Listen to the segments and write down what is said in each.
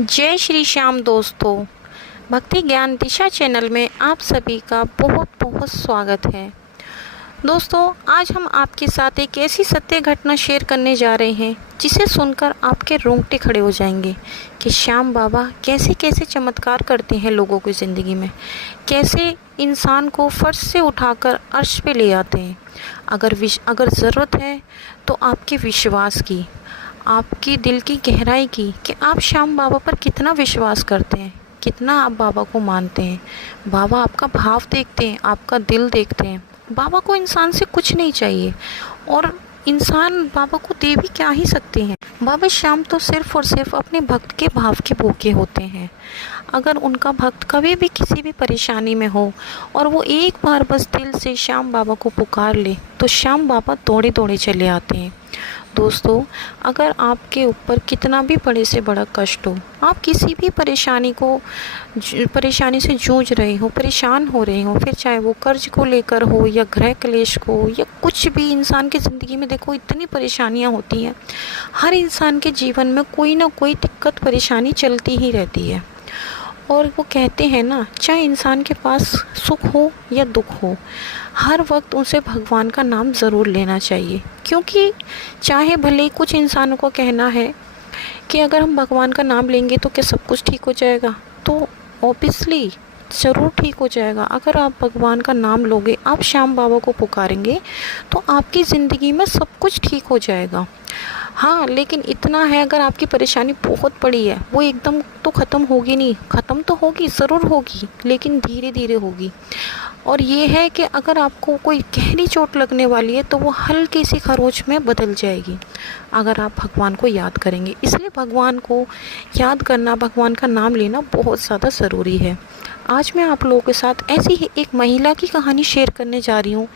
जय श्री श्याम दोस्तों। भक्ति ज्ञान दिशा चैनल में आप सभी का बहुत बहुत स्वागत है। दोस्तों, आज हम आपके साथ एक ऐसी सत्य घटना शेयर करने जा रहे हैं जिसे सुनकर आपके रोंगटे खड़े हो जाएंगे कि श्याम बाबा कैसे कैसे चमत्कार करते हैं लोगों की ज़िंदगी में, कैसे इंसान को फर्श से उठाकर अर्श पे ले आते हैं। अगर ज़रूरत है तो आपके विश्वास की, आपकी दिल की गहराई की, कि आप श्याम बाबा पर कितना विश्वास करते हैं, कितना आप बाबा को मानते हैं। बाबा आपका भाव देखते हैं, आपका दिल देखते हैं। बाबा को इंसान से कुछ नहीं चाहिए और इंसान बाबा को दे भी क्या ही सकते हैं। बाबा श्याम तो सिर्फ और सिर्फ अपने भक्त के भाव के भूखे होते हैं। अगर उनका भक्त कभी भी किसी भी परेशानी में हो और वो एक बार बस दिल से श्याम बाबा को पुकार ले तो श्याम बाबा दौड़े दौड़े चले आते हैं। दोस्तों, अगर आपके ऊपर कितना भी बड़े से बड़ा कष्ट हो, आप किसी भी परेशानी से जूझ रहे हो, परेशान हो रहे हो, फिर चाहे वो कर्ज को लेकर हो या गृह क्लेश को या कुछ भी, इंसान की ज़िंदगी में देखो इतनी परेशानियां होती हैं। हर इंसान के जीवन में कोई ना कोई दिक्कत परेशानी चलती ही रहती है। और वो कहते हैं ना, चाहे इंसान के पास सुख हो या दुख हो, हर वक्त उसे भगवान का नाम ज़रूर लेना चाहिए। क्योंकि चाहे भले ही कुछ इंसानों को कहना है कि अगर हम भगवान का नाम लेंगे तो क्या सब कुछ ठीक हो जाएगा, तो ऑब्वियसली ज़रूर ठीक हो जाएगा। अगर आप भगवान का नाम लोगे, आप श्याम बाबा को पुकारेंगे तो आपकी ज़िंदगी में सब कुछ ठीक हो जाएगा। हाँ, लेकिन इतना है, अगर आपकी परेशानी बहुत बड़ी है, वो एकदम तो ख़त्म होगी नहीं, ख़त्म तो होगी, ज़रूर होगी, लेकिन धीरे धीरे होगी। और ये है कि अगर आपको कोई गहरी चोट लगने वाली है तो वो हल्की सी खरोंच में बदल जाएगी अगर आप भगवान को याद करेंगे। इसलिए भगवान को याद करना, भगवान का नाम लेना बहुत ज़्यादा ज़रूरी है। आज मैं आप लोगों के साथ ऐसी ही एक महिला की कहानी शेयर करने जा रही हूँ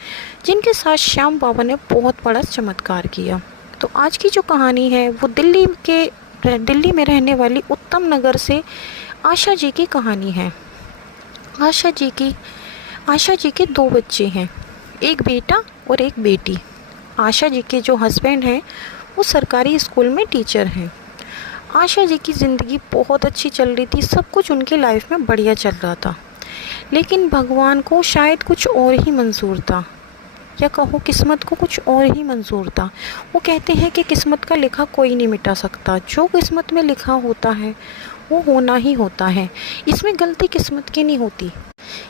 जिनके साथ श्याम बाबा ने बहुत बड़ा चमत्कार किया। तो आज की जो कहानी है वो दिल्ली में रहने वाली उत्तम नगर से आशा जी की कहानी है। आशा जी के 2 बच्चे हैं, एक बेटा और एक बेटी। आशा जी के जो हस्बैंड हैं वो सरकारी स्कूल में टीचर हैं। आशा जी की ज़िंदगी बहुत अच्छी चल रही थी, सब कुछ उनकी लाइफ में बढ़िया चल रहा था। लेकिन भगवान को शायद कुछ और ही मंजूर था, या कहो किस्मत को कुछ और ही मंजूर था। वो कहते हैं कि किस्मत का लिखा कोई नहीं मिटा सकता, जो किस्मत में लिखा होता है वो होना ही होता है। इसमें गलती किस्मत की नहीं होती।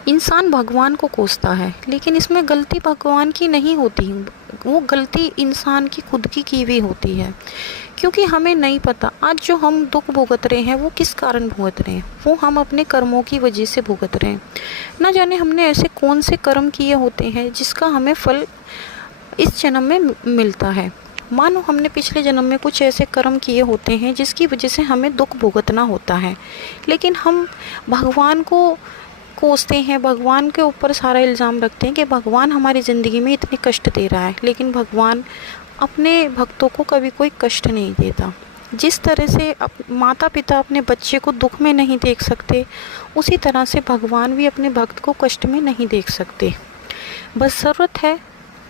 इंसान भगवान को कोसता है, लेकिन इसमें गलती भगवान की नहीं होती, वो गलती इंसान की खुद की हुई होती है। क्योंकि हमें नहीं पता आज जो हम दुख भुगत रहे हैं वो किस कारण भुगत रहे हैं, वो हम अपने कर्मों की वजह से भुगत रहे हैं। ना जाने हमने ऐसे कौन से कर्म किए होते हैं जिसका हमें फल इस जन्म में मिलता है। मानो हमने पिछले जन्म में कुछ ऐसे कर्म किए होते हैं जिसकी वजह से हमें दुख भुगतना होता है, लेकिन हम भगवान को कोसते हैं, भगवान के ऊपर सारा इल्ज़ाम रखते हैं कि भगवान हमारी ज़िंदगी में इतने कष्ट दे रहा है। लेकिन भगवान अपने भक्तों को कभी कोई कष्ट नहीं देता। जिस तरह से माता पिता अपने बच्चे को दुख में नहीं देख सकते, उसी तरह से भगवान भी अपने भक्त को कष्ट में नहीं देख सकते। बस ज़रूरत है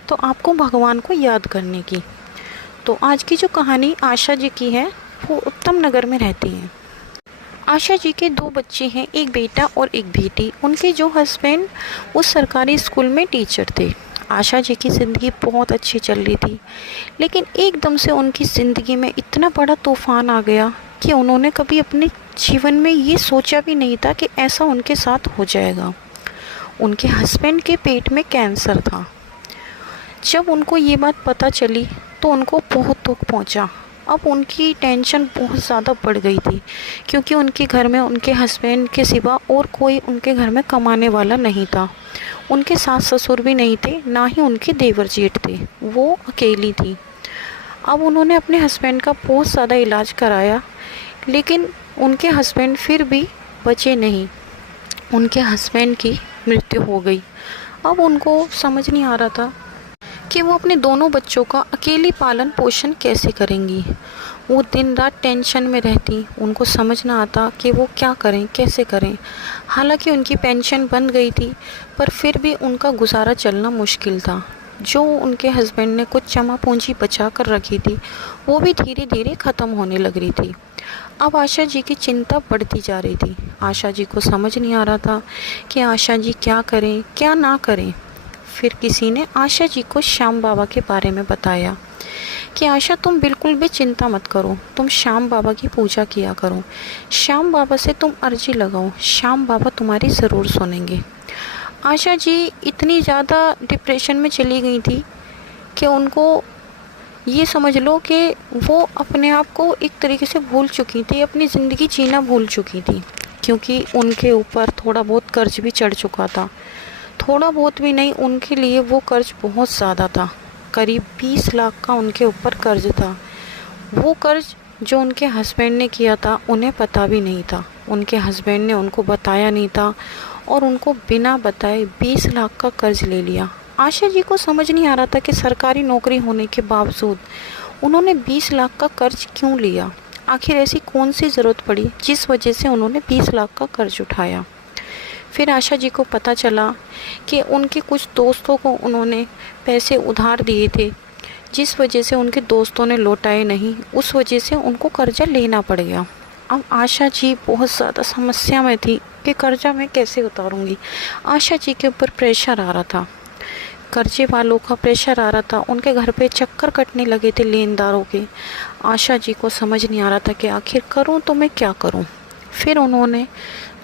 तो आपको भगवान को याद करने की। तो आज की जो कहानी आशा जी की है वो उत्तम नगर में रहती हैं। आशा जी के 2 बच्चे हैं, एक बेटा और एक बेटी। उनके जो हस्बैंड वो सरकारी स्कूल में टीचर थे। आशा जी की ज़िंदगी बहुत अच्छी चल रही थी, लेकिन एकदम से उनकी ज़िंदगी में इतना बड़ा तूफ़ान आ गया कि उन्होंने कभी अपने जीवन में ये सोचा भी नहीं था कि ऐसा उनके साथ हो जाएगा। उनके हस्बैंड के पेट में कैंसर था। जब उनको ये बात पता चली तो उनको बहुत दुख पहुंचा। अब उनकी टेंशन बहुत ज़्यादा बढ़ गई थी, क्योंकि उनके घर में उनके हस्बैंड के सिवा और कोई उनके घर में कमाने वाला नहीं था। उनके सास ससुर भी नहीं थे, ना ही उनके देवर जेठ थे, वो अकेली थी। अब उन्होंने अपने हस्बैंड का बहुत ज़्यादा इलाज कराया, लेकिन उनके हस्बैंड फिर भी बचे नहीं। उनके हस्बैंड की मृत्यु हो गई। अब उनको समझ नहीं आ रहा था कि वो अपने दोनों बच्चों का अकेली पालन पोषण कैसे करेंगी। वो दिन रात टेंशन में रहती, उनको समझ ना आता कि वो क्या करें, कैसे करें। हालांकि उनकी पेंशन बन गई थी, पर फिर भी उनका गुजारा चलना मुश्किल था। जो उनके हस्बैंड ने कुछ जमा पूंजी बचा कर रखी थी वो भी धीरे धीरे ख़त्म होने लग रही थी। अब आशा जी की चिंता बढ़ती जा रही थी। आशा जी को समझ नहीं आ रहा था कि आशा जी क्या करें क्या ना करें। फिर किसी ने आशा जी को श्याम बाबा के बारे में बताया कि आशा तुम बिल्कुल भी चिंता मत करो, तुम श्याम बाबा की पूजा किया करो, श्याम बाबा से तुम अर्जी लगाओ, श्याम बाबा तुम्हारी ज़रूर सुनेंगे। आशा जी इतनी ज़्यादा डिप्रेशन में चली गई थी कि उनको ये समझ लो कि वो अपने आप को एक तरीके से भूल चुकी थी, अपनी ज़िंदगी जीना भूल चुकी थी, क्योंकि उनके ऊपर थोड़ा बहुत कर्ज भी चढ़ चुका था। थोड़ा बहुत भी नहीं, उनके लिए वो कर्ज बहुत ज़्यादा था। करीब 20 लाख का उनके ऊपर कर्ज था। वो कर्ज जो उनके हस्बैंड ने किया था उन्हें पता भी नहीं था, उनके हस्बैंड ने उनको बताया नहीं था और उनको बिना बताए 20 लाख का कर्ज ले लिया। आशा जी को समझ नहीं आ रहा था कि सरकारी नौकरी होने के बावजूद उन्होंने 20 लाख का कर्ज क्यों लिया। आखिर ऐसी कौन सी ज़रूरत पड़ी जिस वजह से उन्होंने 20 लाख का कर्ज उठाया। फिर आशा जी को पता चला कि उनके कुछ दोस्तों को उन्होंने पैसे उधार दिए थे, जिस वजह से उनके दोस्तों ने लौटाए नहीं, उस वजह से उनको कर्जा लेना पड़ गया। अब आशा जी बहुत ज़्यादा समस्या में थी कि कर्जा मैं कैसे उतारूंगी। आशा जी के ऊपर प्रेशर आ रहा था, कर्जे वालों का प्रेशर आ रहा था, उनके घर पे चक्कर कटने लगे थे लेनदारों के। आशा जी को समझ नहीं आ रहा था कि आखिर करूं तो मैं क्या करूं। फिर उन्होंने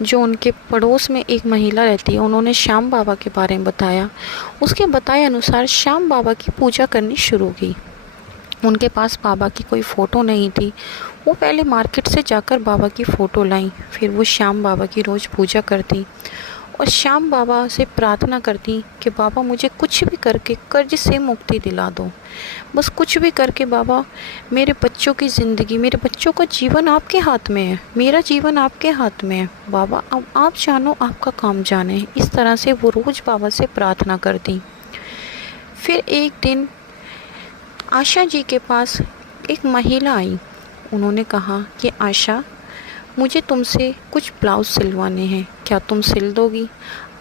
जो उनके पड़ोस में एक महिला रहती है, उन्होंने श्याम बाबा के बारे में बताया। उसके बताए अनुसार श्याम बाबा की पूजा करनी शुरू की। उनके पास बाबा की कोई फ़ोटो नहीं थी। वो पहले मार्केट से जाकर बाबा की फ़ोटो लाई, फिर वो श्याम बाबा की रोज़ पूजा करती और श्याम बाबा से प्रार्थना करती कि बाबा मुझे कुछ भी करके कर्ज से मुक्ति दिला दो, बस कुछ भी करके बाबा, मेरे बच्चों की ज़िंदगी, मेरे बच्चों का जीवन आपके हाथ में है, मेरा जीवन आपके हाथ में है बाबा, अब आप जानो आपका काम जाने। इस तरह से वो रोज़ बाबा से प्रार्थना करती। फिर एक दिन आशा जी के पास एक महिला आई। उन्होंने कहा कि आशा, मुझे तुमसे कुछ ब्लाउज सिलवाने हैं, क्या तुम सिल दोगी।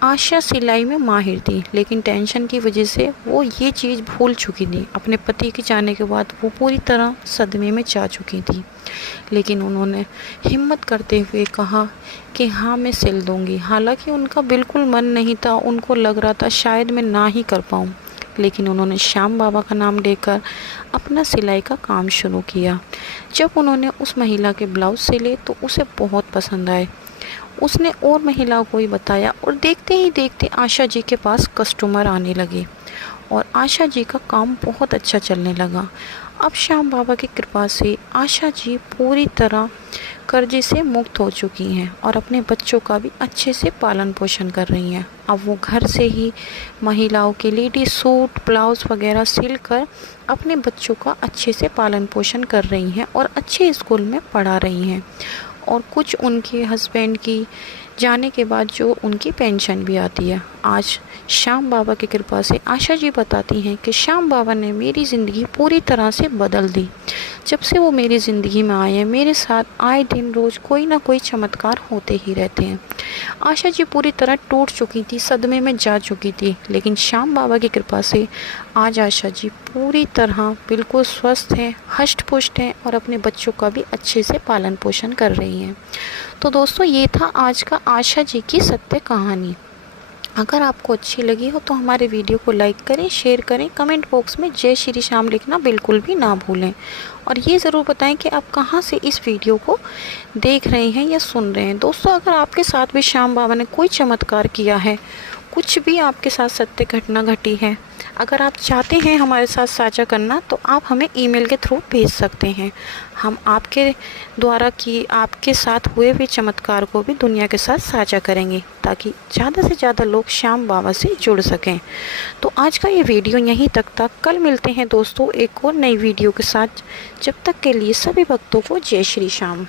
आशा सिलाई में माहिर थी, लेकिन टेंशन की वजह से वो ये चीज़ भूल चुकी थी। अपने पति के जाने के बाद वो पूरी तरह सदमे में जा चुकी थी, लेकिन उन्होंने हिम्मत करते हुए कहा कि हाँ मैं सिल दूँगी। हालांकि उनका बिल्कुल मन नहीं था, उनको लग रहा था शायद मैं ना ही कर पाऊँ, लेकिन उन्होंने श्याम बाबा का नाम लेकर अपना सिलाई का काम शुरू किया। जब उन्होंने उस महिला के ब्लाउज सिले तो उसे बहुत पसंद आए। उसने और महिलाओं को भी बताया और देखते ही देखते आशा जी के पास कस्टमर आने लगे और आशा जी का काम बहुत अच्छा चलने लगा। अब श्याम बाबा की कृपा से आशा जी पूरी तरह कर्जे से मुक्त हो चुकी हैं और अपने बच्चों का भी अच्छे से पालन पोषण कर रही हैं। अब वो घर से ही महिलाओं के लेडी सूट, ब्लाउज वगैरह सिल कर अपने बच्चों का अच्छे से पालन पोषण कर रही हैं और अच्छे स्कूल में पढ़ा रही हैं। और कुछ उनके हस्बैंड की जाने के बाद जो उनकी पेंशन भी आती है। आज श्याम बाबा की कृपा से आशा जी बताती हैं कि श्याम बाबा ने मेरी ज़िंदगी पूरी तरह से बदल दी। जब से वो मेरी ज़िंदगी में आए हैं, मेरे साथ आए दिन रोज़ कोई ना कोई चमत्कार होते ही रहते हैं। आशा जी पूरी तरह टूट चुकी थी, सदमे में जा चुकी थी, लेकिन श्याम बाबा की कृपा से आज आशा जी पूरी तरह बिल्कुल स्वस्थ हैं, हष्ट पुष्ट हैं और अपने बच्चों का भी अच्छे से पालन पोषण कर रही हैं। तो दोस्तों, ये था आज का आशा जी की सत्य कहानी। अगर आपको अच्छी लगी हो तो हमारे वीडियो को लाइक करें, शेयर करें, कमेंट बॉक्स में जय श्री श्याम लिखना बिल्कुल भी ना भूलें और ये ज़रूर बताएं कि आप कहाँ से इस वीडियो को देख रहे हैं या सुन रहे हैं। दोस्तों, अगर आपके साथ भी श्याम बाबा ने कोई चमत्कार किया है, कुछ भी आपके साथ सत्य घटना घटी है, अगर आप चाहते हैं हमारे साथ साझा करना तो आप हमें ईमेल के थ्रू भेज सकते हैं। हम आपके द्वारा की आपके साथ हुए हुए चमत्कार को भी दुनिया के साथ साझा करेंगे ताकि ज़्यादा से ज़्यादा लोग श्याम बाबा से जुड़ सकें। तो आज का ये वीडियो यहीं तक था। कल मिलते हैं दोस्तों एक और नई वीडियो के साथ। जब तक के लिए सभी भक्तों को जय श्री श्याम।